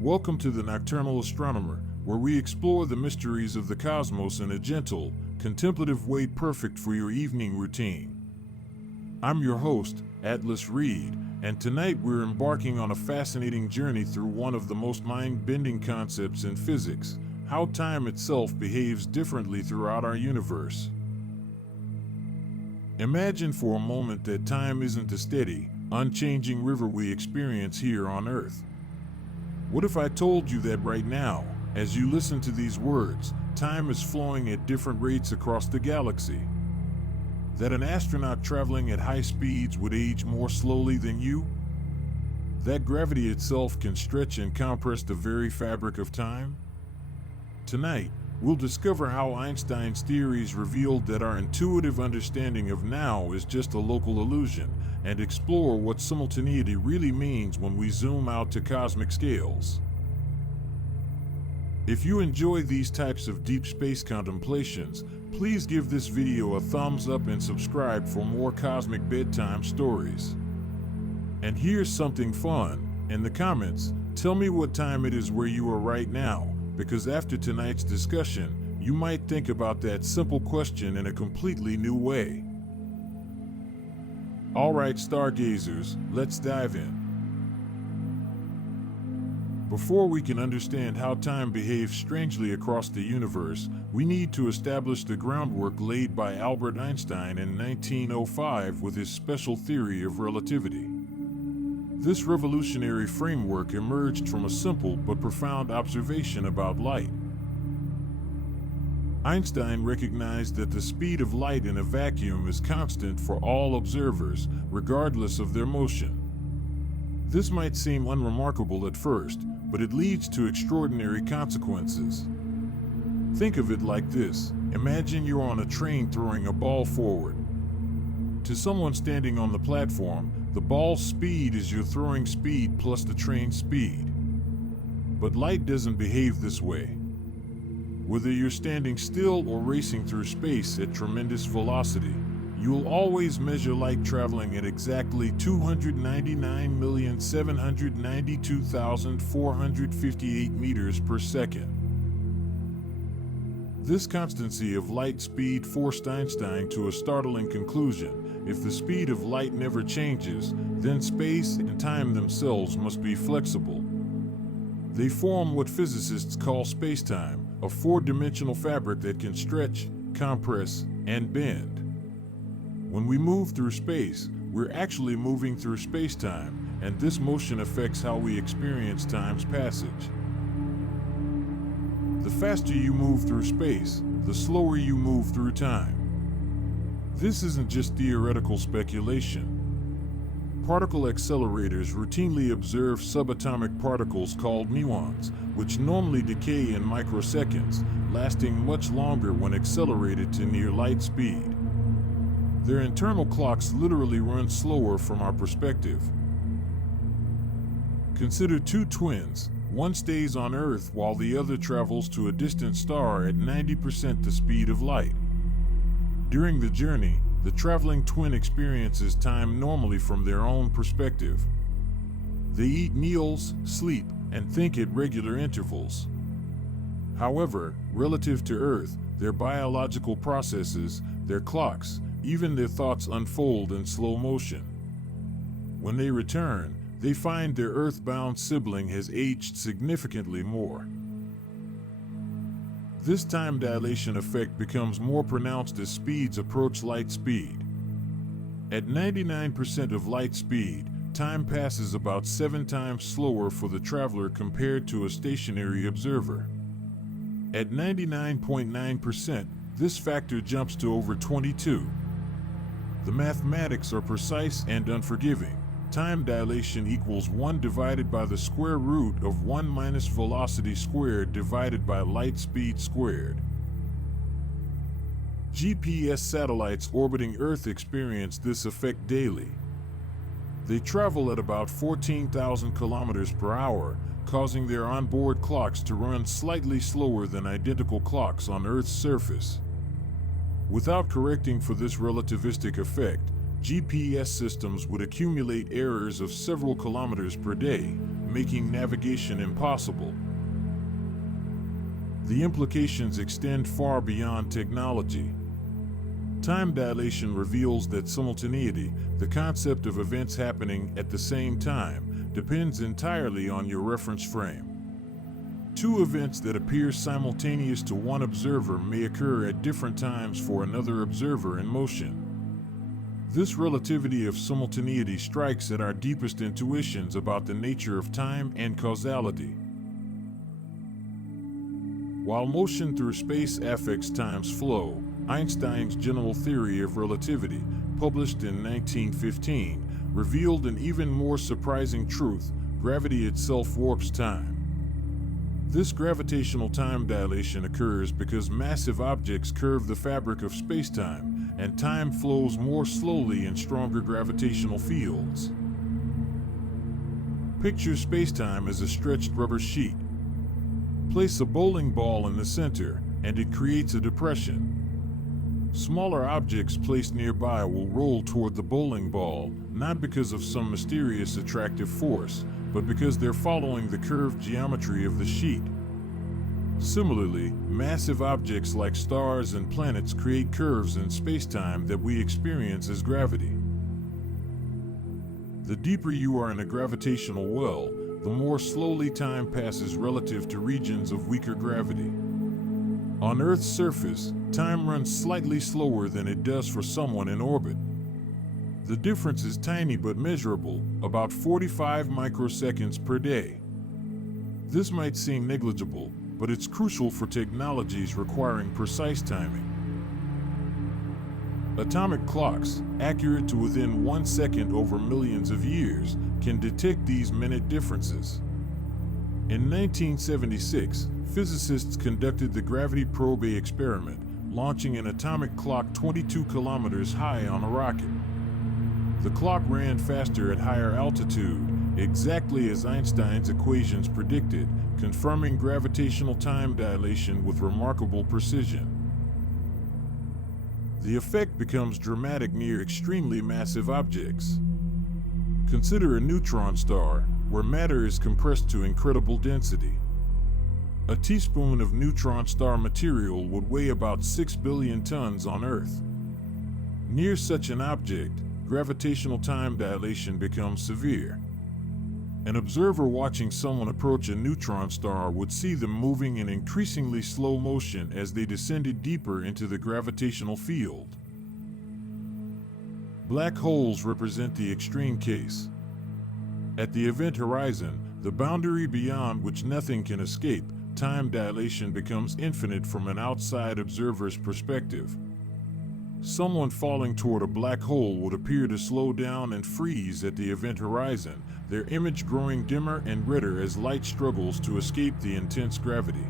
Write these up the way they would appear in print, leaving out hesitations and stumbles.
Welcome to the Nocturnal Astronomer, where we explore the mysteries of the cosmos in a gentle, contemplative way perfect for your evening routine. I'm your host, Atlas Reed, and tonight we're embarking on a fascinating journey through one of the most mind-bending concepts in physics, how time itself behaves differently throughout our universe. Imagine for a moment that time isn't a steady, unchanging river we experience here on Earth. What if I told you that right now, as you listen to these words, time is flowing at different rates across the galaxy? That an astronaut traveling at high speeds would age more slowly than you? That gravity itself can stretch and compress the very fabric of time? Tonight, we'll discover how Einstein's theories revealed that our intuitive understanding of now is just a local illusion, and explore what simultaneity really means when we zoom out to cosmic scales. If you enjoy these types of deep space contemplations, please give this video a thumbs up and subscribe for more cosmic bedtime stories. And here's something fun. In the comments, tell me what time it is where you are right now, because after tonight's discussion, you might think about that simple question in a completely new way. Alright, stargazers, let's dive in. Before we can understand how time behaves strangely across the universe, we need to establish the groundwork laid by Albert Einstein in 1905 with his special theory of relativity. This revolutionary framework emerged from a simple but profound observation about light. Einstein recognized that the speed of light in a vacuum is constant for all observers, regardless of their motion. This might seem unremarkable at first, but it leads to extraordinary consequences. Think of it like this. Imagine you're on a train throwing a ball forward. To someone standing on the platform, the ball's speed is your throwing speed plus the train's speed. But light doesn't behave this way. Whether you're standing still or racing through space at tremendous velocity, you will always measure light traveling at exactly 299,792,458 meters per second. This constancy of light speed forced Einstein to a startling conclusion. If the speed of light never changes, then space and time themselves must be flexible. They form what physicists call spacetime, a four-dimensional fabric that can stretch, compress, and bend. When we move through space, we're actually moving through spacetime, and this motion affects how we experience time's passage. The faster you move through space, the slower you move through time. This isn't just theoretical speculation. Particle accelerators routinely observe subatomic particles called muons, which normally decay in microseconds, lasting much longer when accelerated to near light speed. Their internal clocks literally run slower from our perspective. Consider two twins. One stays on Earth while the other travels to a distant star at 90% the speed of light. During the journey, the traveling twin experiences time normally from their own perspective. They eat meals, sleep, and think at regular intervals. However, relative to Earth, their biological processes, their clocks, even their thoughts unfold in slow motion. When they return, they find their Earth-bound sibling has aged significantly more. This time dilation effect becomes more pronounced as speeds approach light speed. At 99% of light speed, time passes about 7 times slower for the traveler compared to a stationary observer. At 99.9%, this factor jumps to over 22. The mathematics are precise and unforgiving. Time dilation equals 1 divided by the square root of 1 minus velocity squared divided by light speed squared. GPS satellites orbiting Earth experience this effect daily. They travel at about 14,000 kilometers per hour, causing their onboard clocks to run slightly slower than identical clocks on Earth's surface. Without correcting for this relativistic effect, GPS systems would accumulate errors of several kilometers per day, making navigation impossible. The implications extend far beyond technology. Time dilation reveals that simultaneity, the concept of events happening at the same time, depends entirely on your reference frame. Two events that appear simultaneous to one observer may occur at different times for another observer in motion. This relativity of simultaneity strikes at our deepest intuitions about the nature of time and causality. While motion through space affects time's flow, Einstein's general theory of relativity, published in 1915, revealed an even more surprising truth: gravity itself warps time. This gravitational time dilation occurs because massive objects curve the fabric of space-time, and time flows more slowly in stronger gravitational fields. Picture space-time as a stretched rubber sheet. Place a bowling ball in the center, and it creates a depression. Smaller objects placed nearby will roll toward the bowling ball, not because of some mysterious attractive force, but because they're following the curved geometry of the sheet. Similarly, massive objects like stars and planets create curves in space-time that we experience as gravity. The deeper you are in a gravitational well, the more slowly time passes relative to regions of weaker gravity. On Earth's surface, time runs slightly slower than it does for someone in orbit. The difference is tiny but measurable, about 45 microseconds per day. This might seem negligible, but it's crucial for technologies requiring precise timing. Atomic clocks, accurate to within 1 second over millions of years, can detect these minute differences. In 1976, physicists conducted the Gravity Probe A experiment, launching an atomic clock 22 kilometers high on a rocket. The clock ran faster at higher altitude, exactly as Einstein's equations predicted, confirming gravitational time dilation with remarkable precision. The effect becomes dramatic near extremely massive objects. Consider a neutron star, where matter is compressed to incredible density. A teaspoon of neutron star material would weigh about 6 billion tons on Earth. Near such an object, gravitational time dilation becomes severe. An observer watching someone approach a neutron star would see them moving in increasingly slow motion as they descended deeper into the gravitational field. Black holes represent the extreme case. At the event horizon, the boundary beyond which nothing can escape, time dilation becomes infinite from an outside observer's perspective. Someone falling toward a black hole would appear to slow down and freeze at the event horizon, their image growing dimmer and redder as light struggles to escape the intense gravity.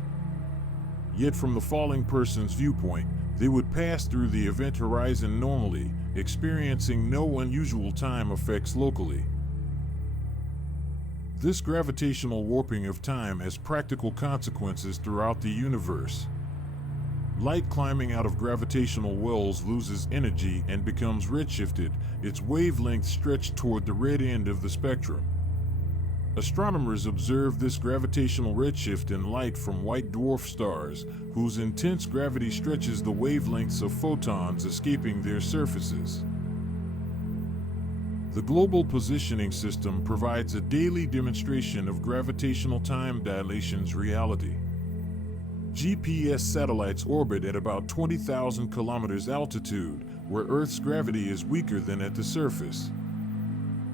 Yet from the falling person's viewpoint, they would pass through the event horizon normally, experiencing no unusual time effects locally. This gravitational warping of time has practical consequences throughout the universe. Light climbing out of gravitational wells loses energy and becomes redshifted, its wavelength stretched toward the red end of the spectrum. Astronomers observe this gravitational redshift in light from white dwarf stars, whose intense gravity stretches the wavelengths of photons escaping their surfaces. The Global Positioning System provides a daily demonstration of gravitational time dilation's reality. GPS satellites orbit at about 20,000 kilometers altitude, where Earth's gravity is weaker than at the surface.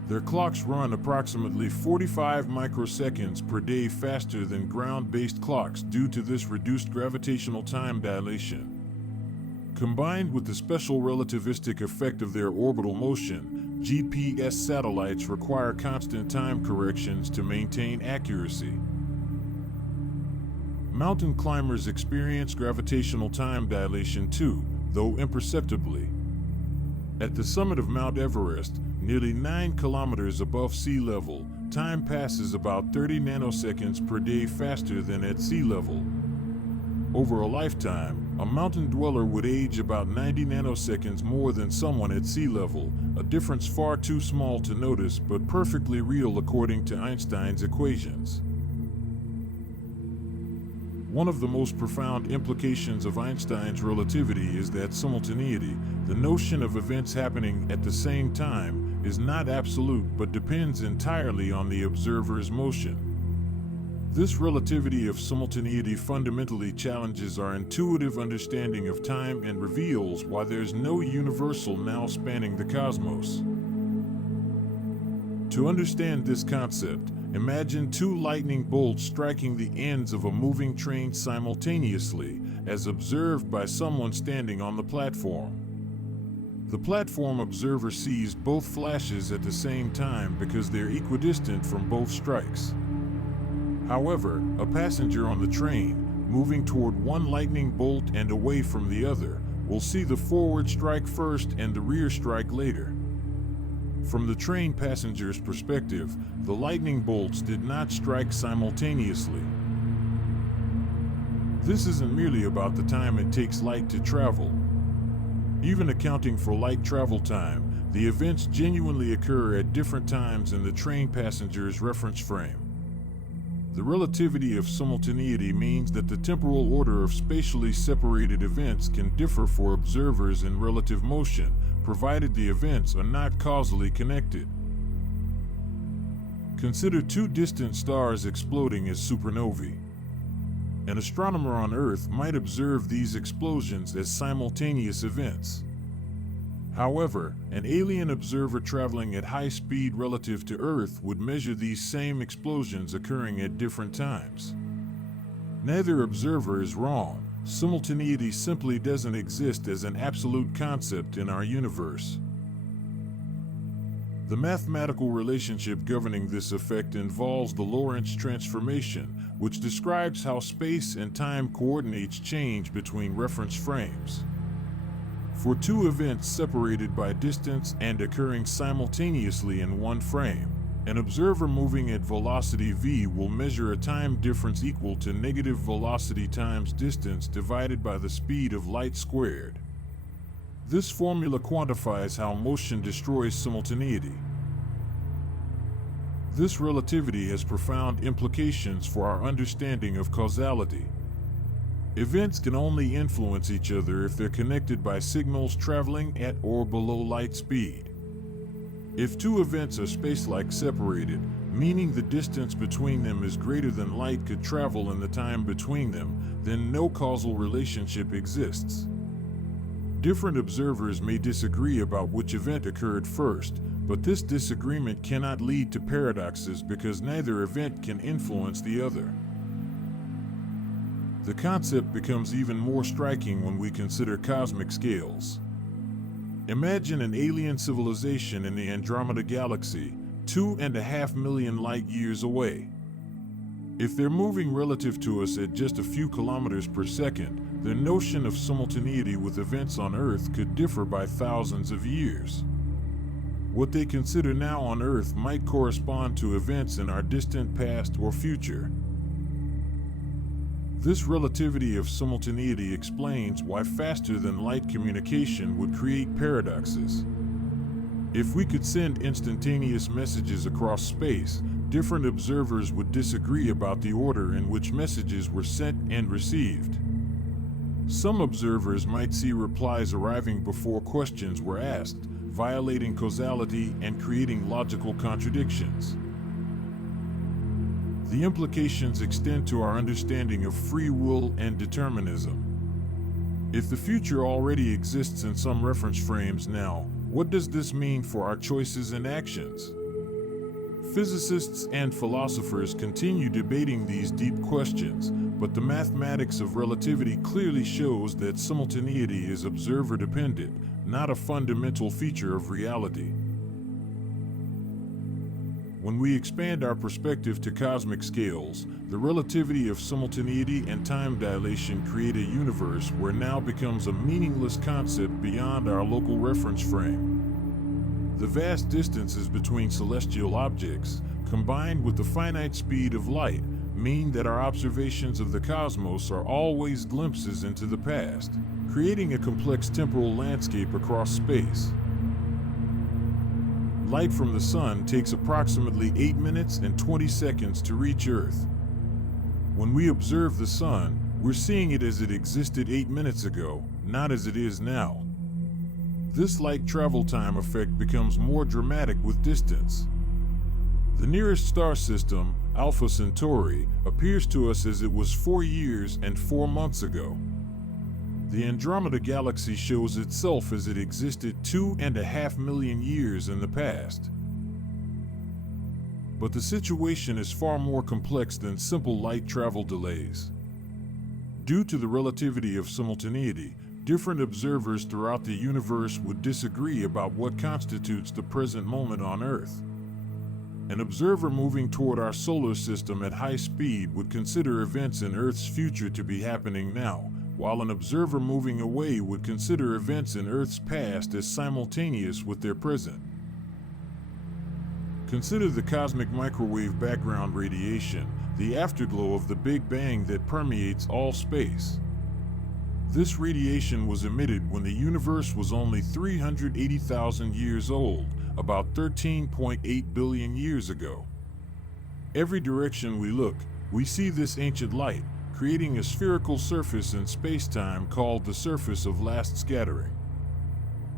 Their clocks run approximately 45 microseconds per day faster than ground-based clocks due to this reduced gravitational time dilation. Combined with the special relativistic effect of their orbital motion, GPS satellites require constant time corrections to maintain accuracy. Mountain climbers experience gravitational time dilation too, though imperceptibly. At the summit of Mount Everest, nearly 9 kilometers above sea level, time passes about 30 nanoseconds per day faster than at sea level. Over a lifetime, a mountain dweller would age about 90 nanoseconds more than someone at sea level, a difference far too small to notice but perfectly real according to Einstein's equations. One of the most profound implications of Einstein's relativity is that simultaneity, the notion of events happening at the same time, is not absolute but depends entirely on the observer's motion. This relativity of simultaneity fundamentally challenges our intuitive understanding of time and reveals why there's no universal now spanning the cosmos. To understand this concept, imagine two lightning bolts striking the ends of a moving train simultaneously, as observed by someone standing on the platform. The platform observer sees both flashes at the same time because they're equidistant from both strikes. However, a passenger on the train, moving toward one lightning bolt and away from the other, will see the forward strike first and the rear strike later. From the train passenger's perspective, the lightning bolts did not strike simultaneously. This isn't merely about the time it takes light to travel. Even accounting for light travel time, the events genuinely occur at different times in the train passenger's reference frame. The relativity of simultaneity means that the temporal order of spatially separated events can differ for observers in relative motion, provided the events are not causally connected. Consider two distant stars exploding as supernovae. An astronomer on Earth might observe these explosions as simultaneous events. However, an alien observer traveling at high speed relative to Earth would measure these same explosions occurring at different times. Neither observer is wrong. Simultaneity simply doesn't exist as an absolute concept in our universe. The mathematical relationship governing this effect involves the Lorentz transformation, which describes how space and time coordinates change between reference frames. For two events separated by distance and occurring simultaneously in one frame, an observer moving at velocity v will measure a time difference equal to negative velocity times distance divided by the speed of light squared. This formula quantifies how motion destroys simultaneity. This relativity has profound implications for our understanding of causality. Events can only influence each other if they're connected by signals traveling at or below light speed. If two events are space-like separated, meaning the distance between them is greater than light could travel in the time between them, then no causal relationship exists. Different observers may disagree about which event occurred first, but this disagreement cannot lead to paradoxes because neither event can influence the other. The concept becomes even more striking when we consider cosmic scales. Imagine an alien civilization in the Andromeda Galaxy, 2.5 million light-years away. If they're moving relative to us at just a few kilometers per second, their notion of simultaneity with events on Earth could differ by thousands of years. What they consider now on Earth might correspond to events in our distant past or future. This relativity of simultaneity explains why faster-than-light communication would create paradoxes. If we could send instantaneous messages across space, different observers would disagree about the order in which messages were sent and received. Some observers might see replies arriving before questions were asked, violating causality and creating logical contradictions. The implications extend to our understanding of free will and determinism. If the future already exists in some reference frames now, what does this mean for our choices and actions? Physicists and philosophers continue debating these deep questions, but the mathematics of relativity clearly shows that simultaneity is observer-dependent, not a fundamental feature of reality. When we expand our perspective to cosmic scales, the relativity of simultaneity and time dilation create a universe where now becomes a meaningless concept beyond our local reference frame. The vast distances between celestial objects, combined with the finite speed of light, mean that our observations of the cosmos are always glimpses into the past, creating a complex temporal landscape across space. Light from the sun takes approximately 8 minutes and 20 seconds to reach Earth. When we observe the sun, we're seeing it as it existed 8 minutes ago, not as it is now. This light travel time effect becomes more dramatic with distance. The nearest star system, Alpha Centauri, appears to us as it was 4 years and 4 months ago. The Andromeda Galaxy shows itself as it existed 2.5 million years in the past. But the situation is far more complex than simple light travel delays. Due to the relativity of simultaneity, different observers throughout the universe would disagree about what constitutes the present moment on Earth. An observer moving toward our solar system at high speed would consider events in Earth's future to be happening now, while an observer moving away would consider events in Earth's past as simultaneous with their present. Consider the cosmic microwave background radiation, the afterglow of the Big Bang that permeates all space. This radiation was emitted when the universe was only 380,000 years old, about 13.8 billion years ago. Every direction we look, we see this ancient light, creating a spherical surface in space-time called the surface of last scattering.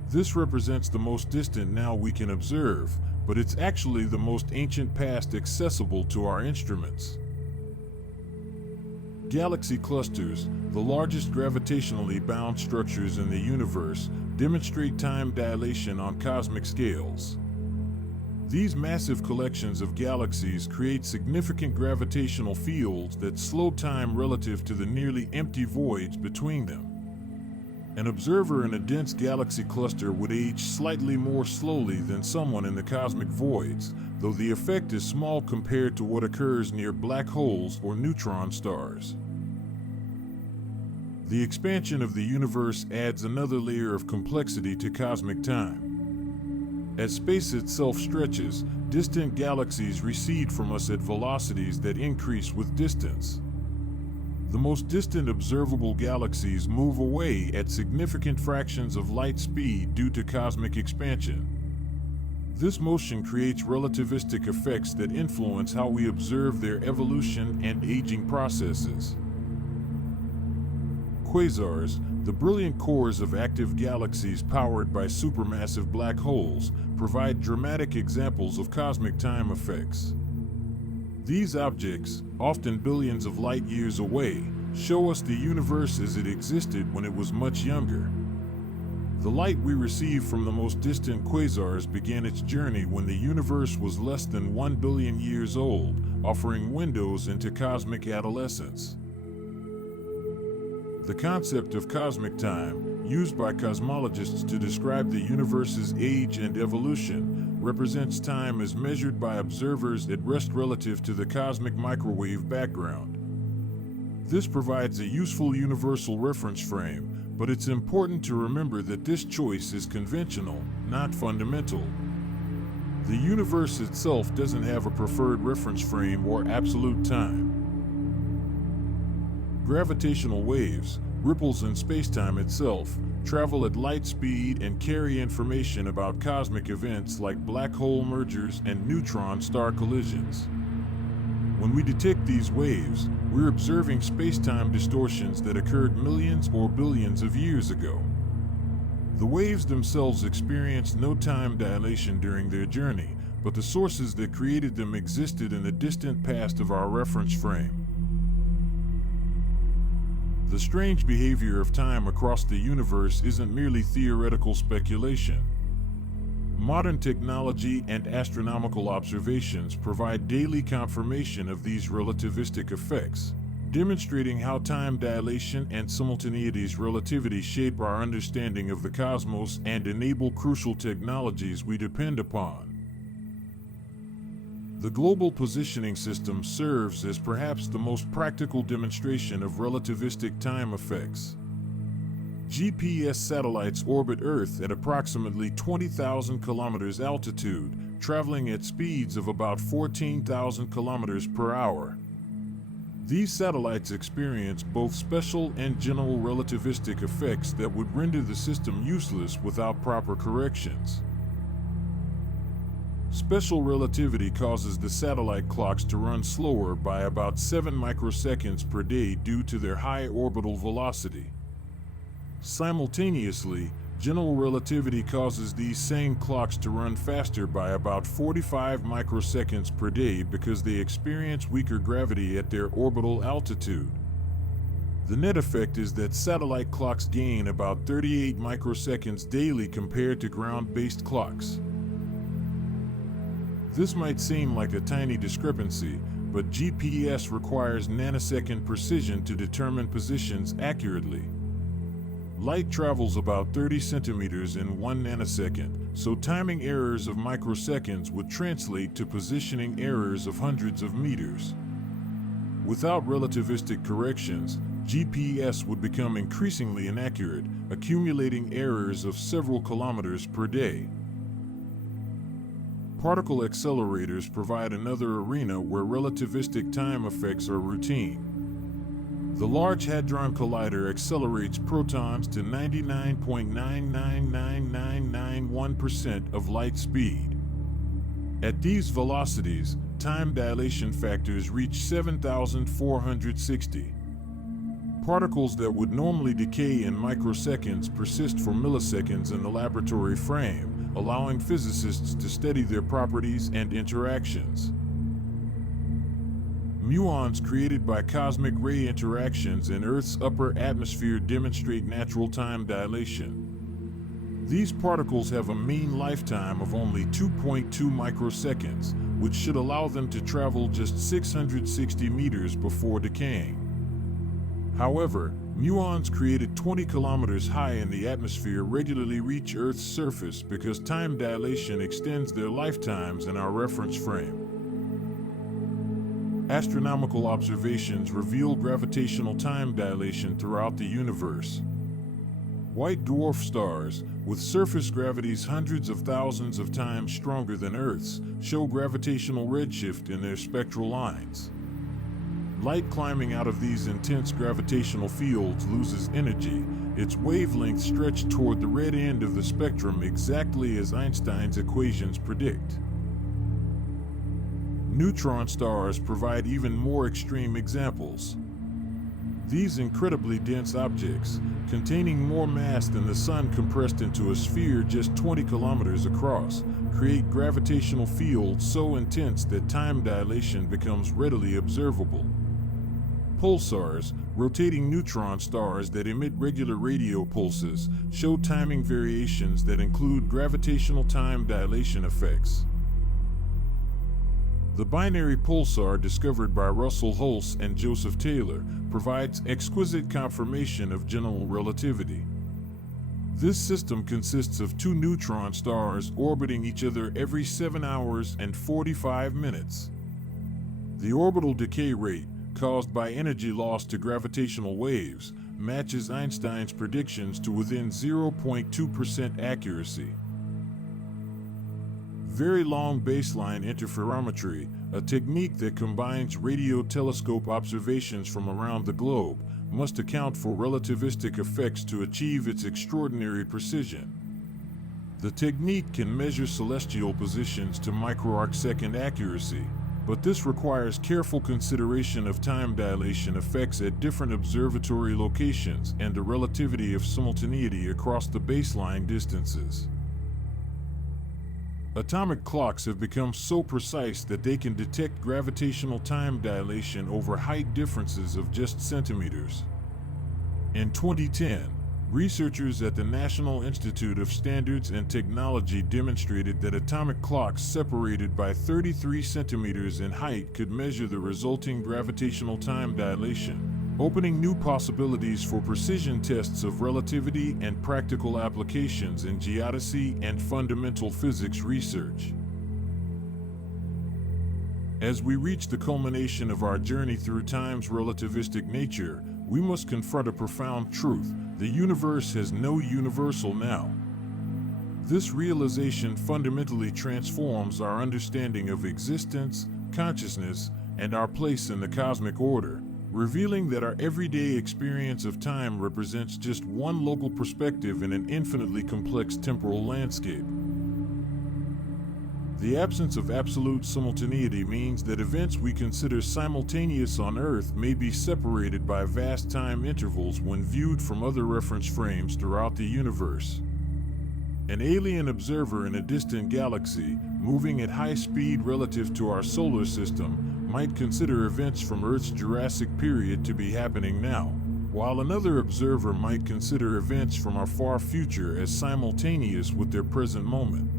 This represents the most distant now we can observe, but it's actually the most ancient past accessible to our instruments. Galaxy clusters, the largest gravitationally bound structures in the universe, demonstrate time dilation on cosmic scales. These massive collections of galaxies create significant gravitational fields that slow time relative to the nearly empty voids between them. An observer in a dense galaxy cluster would age slightly more slowly than someone in the cosmic voids, though the effect is small compared to what occurs near black holes or neutron stars. The expansion of the universe adds another layer of complexity to cosmic time. As space itself stretches, distant galaxies recede from us at velocities that increase with distance. The most distant observable galaxies move away at significant fractions of light speed due to cosmic expansion. This motion creates relativistic effects that influence how we observe their evolution and aging processes. Quasars, the brilliant cores of active galaxies powered by supermassive black holes, provide dramatic examples of cosmic time effects. These objects, often billions of light years away, show us the universe as it existed when it was much younger. The light we receive from the most distant quasars began its journey when the universe was less than 1 billion years old, offering windows into cosmic adolescence. The concept of cosmic time, used by cosmologists to describe the universe's age and evolution, represents time as measured by observers at rest relative to the cosmic microwave background. This provides a useful universal reference frame, but it's important to remember that this choice is conventional, not fundamental. The universe itself doesn't have a preferred reference frame or absolute time. Gravitational waves, ripples in spacetime itself, travel at light speed and carry information about cosmic events like black hole mergers and neutron star collisions. When we detect these waves, we're observing spacetime distortions that occurred millions or billions of years ago. The waves themselves experience no time dilation during their journey, but the sources that created them existed in the distant past of our reference frame. The strange behavior of time across the universe isn't merely theoretical speculation. Modern technology and astronomical observations provide daily confirmation of these relativistic effects, demonstrating how time dilation and simultaneity's relativity shape our understanding of the cosmos and enable crucial technologies we depend upon. The Global Positioning System serves as perhaps the most practical demonstration of relativistic time effects. GPS satellites orbit Earth at approximately 20,000 kilometers altitude, traveling at speeds of about 14,000 kilometers per hour. These satellites experience both special and general relativistic effects that would render the system useless without proper corrections. Special relativity causes the satellite clocks to run slower by about 7 microseconds per day due to their high orbital velocity. Simultaneously, general relativity causes these same clocks to run faster by about 45 microseconds per day because they experience weaker gravity at their orbital altitude. The net effect is that satellite clocks gain about 38 microseconds daily compared to ground-based clocks. This might seem like a tiny discrepancy, but GPS requires nanosecond precision to determine positions accurately. Light travels about 30 centimeters in 1 nanosecond, so timing errors of microseconds would translate to positioning errors of hundreds of meters. Without relativistic corrections, GPS would become increasingly inaccurate, accumulating errors of several kilometers per day. Particle accelerators provide another arena where relativistic time effects are routine. The Large Hadron Collider accelerates protons to 99.999991% of light speed. At these velocities, time dilation factors reach 7,460. Particles that would normally decay in microseconds persist for milliseconds in the laboratory frame, allowing physicists to study their properties and interactions. Muons created by cosmic ray interactions in Earth's upper atmosphere demonstrate natural time dilation. These particles have a mean lifetime of only 2.2 microseconds, which should allow them to travel just 660 meters before decaying. However, muons created 20 kilometers high in the atmosphere regularly reach Earth's surface because time dilation extends their lifetimes in our reference frame. Astronomical observations reveal gravitational time dilation throughout the universe. White dwarf stars, with surface gravities hundreds of thousands of times stronger than Earth's, show gravitational redshift in their spectral lines. Light climbing out of these intense gravitational fields loses energy, its wavelength stretched toward the red end of the spectrum exactly as Einstein's equations predict. Neutron stars provide even more extreme examples. These incredibly dense objects, containing more mass than the Sun compressed into a sphere just 20 kilometers across, create gravitational fields so intense that time dilation becomes readily observable. Pulsars, rotating neutron stars that emit regular radio pulses, show timing variations that include gravitational time dilation effects. The binary pulsar discovered by Russell Hulse and Joseph Taylor provides exquisite confirmation of general relativity. This system consists of 2 neutron stars orbiting each other every 7 hours and 45 minutes. The orbital decay rate, caused by energy loss to gravitational waves, matches Einstein's predictions to within 0.2% accuracy. Very long baseline interferometry, a technique that combines radio telescope observations from around the globe, must account for relativistic effects to achieve its extraordinary precision. The technique can measure celestial positions to microarcsecond accuracy, but this requires careful consideration of time dilation effects at different observatory locations and the relativity of simultaneity across the baseline distances. Atomic clocks have become so precise that they can detect gravitational time dilation over height differences of just centimeters. In 2010, researchers at the National Institute of Standards and Technology demonstrated that atomic clocks separated by 33 centimeters in height could measure the resulting gravitational time dilation, opening new possibilities for precision tests of relativity and practical applications in geodesy and fundamental physics research. As we reach the culmination of our journey through time's relativistic nature, we must confront a profound truth: the universe has no universal now. This realization fundamentally transforms our understanding of existence, consciousness, and our place in the cosmic order. revealing that our everyday experience of time represents just one local perspective in an infinitely complex temporal landscape. The absence of absolute simultaneity means that events we consider simultaneous on Earth may be separated by vast time intervals when viewed from other reference frames throughout the universe. An alien observer in a distant galaxy, moving at high speed relative to our solar system, might consider events from Earth's Jurassic period to be happening now, while another observer might consider events from our far future as simultaneous with their present moment.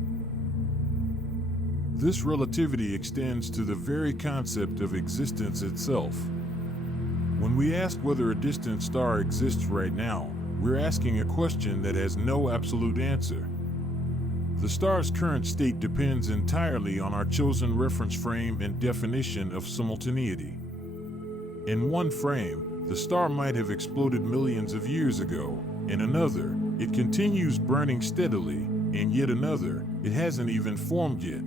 This relativity extends to the very concept of existence itself. When we ask whether a distant star exists right now, we're asking a question that has no absolute answer. The star's current state depends entirely on our chosen reference frame and definition of simultaneity. In one frame, the star might have exploded millions of years ago. In another, it continues burning steadily. In yet another, it hasn't even formed yet.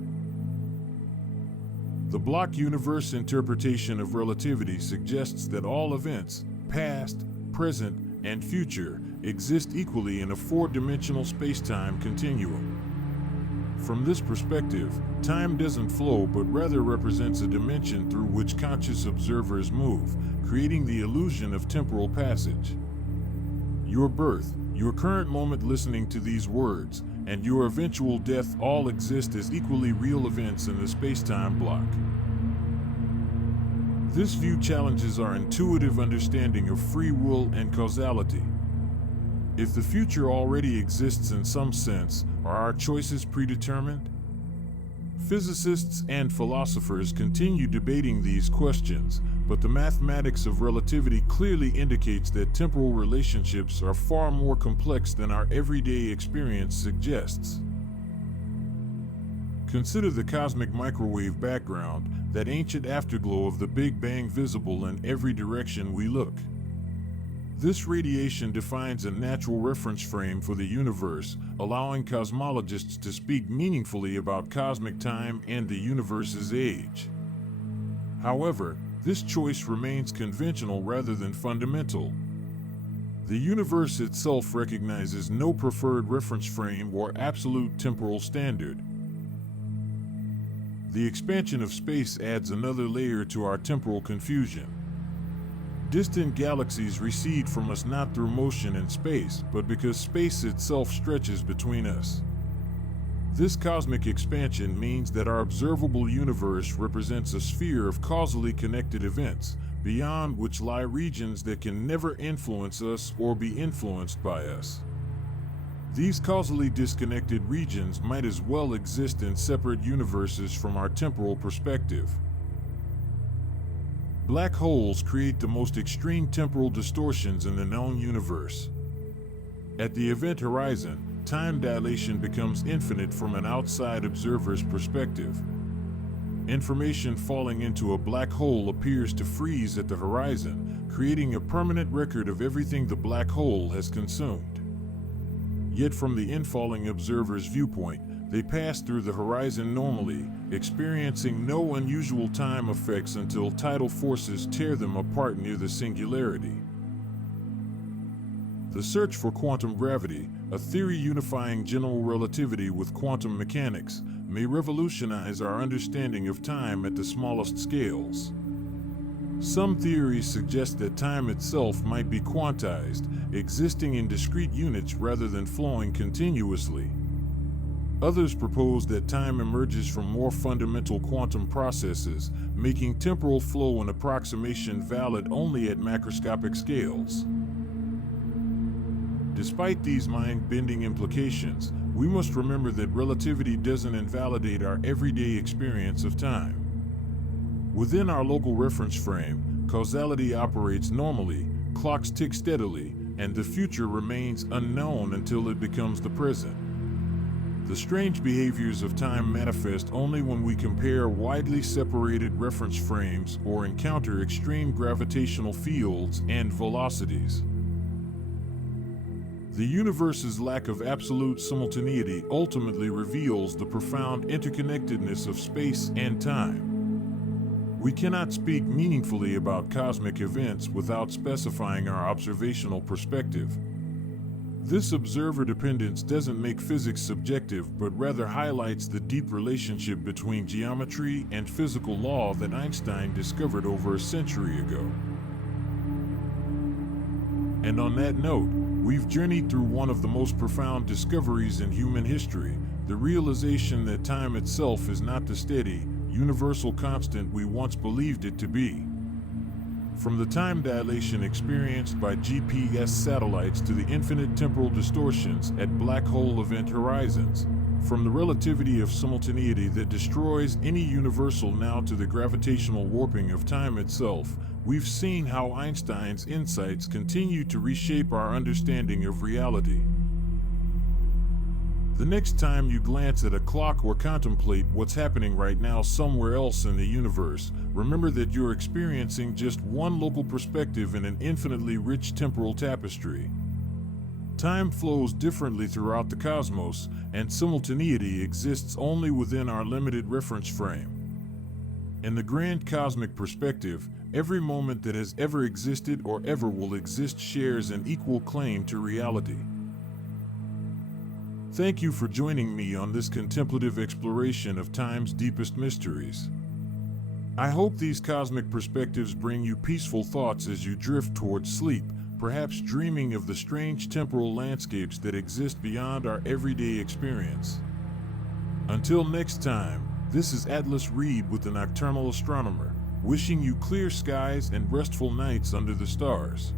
The block universe interpretation of relativity suggests that all events, past, present, and future, exist equally in a four-dimensional space-time continuum. From this perspective, time doesn't flow but rather represents a dimension through which conscious observers move, creating the illusion of temporal passage. Your birth, your current moment listening to these words, and your eventual death all exist as equally real events in the space-time block. This view challenges our intuitive understanding of free will and causality. If the future already exists in some sense, are our choices predetermined? Physicists and philosophers continue debating these questions, but the mathematics of relativity clearly indicates that temporal relationships are far more complex than our everyday experience suggests. Consider the cosmic microwave background, that ancient afterglow of the Big Bang visible in every direction we look. This radiation defines a natural reference frame for the universe, allowing cosmologists to speak meaningfully about cosmic time and the universe's age. However, this choice remains conventional rather than fundamental. The universe itself recognizes no preferred reference frame or absolute temporal standard. The expansion of space adds another layer to our temporal confusion. Distant galaxies recede from us not through motion in space, but because space itself stretches between us. This cosmic expansion means that our observable universe represents a sphere of causally connected events, beyond which lie regions that can never influence us or be influenced by us. These causally disconnected regions might as well exist in separate universes from our temporal perspective. Black holes create the most extreme temporal distortions in the known universe. At the event horizon, time dilation becomes infinite from an outside observer's perspective. Information falling into a black hole appears to freeze at the horizon, creating a permanent record of everything the black hole has consumed. Yet from the infalling observer's viewpoint, they pass through the horizon normally, experiencing no unusual time effects until tidal forces tear them apart near the singularity. The search for quantum gravity, a theory unifying general relativity with quantum mechanics, may revolutionize our understanding of time at the smallest scales. Some theories suggest that time itself might be quantized, existing in discrete units rather than flowing continuously. Others propose that time emerges from more fundamental quantum processes, making temporal flow and approximation valid only at macroscopic scales. Despite these mind-bending implications, we must remember that relativity doesn't invalidate our everyday experience of time. Within our local reference frame, causality operates normally, clocks tick steadily, and the future remains unknown until it becomes the present. The strange behaviors of time manifest only when we compare widely separated reference frames or encounter extreme gravitational fields and velocities. The universe's lack of absolute simultaneity ultimately reveals the profound interconnectedness of space and time. We cannot speak meaningfully about cosmic events without specifying our observational perspective. This observer dependence doesn't make physics subjective, but rather highlights the deep relationship between geometry and physical law that Einstein discovered over a century ago. And on that note, we've journeyed through one of the most profound discoveries in human history, the realization that time itself is not the steady, universal constant we once believed it to be. From the time dilation experienced by GPS satellites to the infinite temporal distortions at black hole event horizons, from the relativity of simultaneity that destroys any universal now to the gravitational warping of time itself, we've seen how Einstein's insights continue to reshape our understanding of reality. The next time you glance at a clock or contemplate what's happening right now somewhere else in the universe, remember that you're experiencing just one local perspective in an infinitely rich temporal tapestry. Time flows differently throughout the cosmos, and simultaneity exists only within our limited reference frame. In the grand cosmic perspective, every moment that has ever existed or ever will exist shares an equal claim to reality. Thank you for joining me on this contemplative exploration of time's deepest mysteries. I hope these cosmic perspectives bring you peaceful thoughts as you drift towards sleep, perhaps dreaming of the strange temporal landscapes that exist beyond our everyday experience. Until next time, this is Atlas Reed with the Nocturnal Astronomer, wishing you clear skies and restful nights under the stars.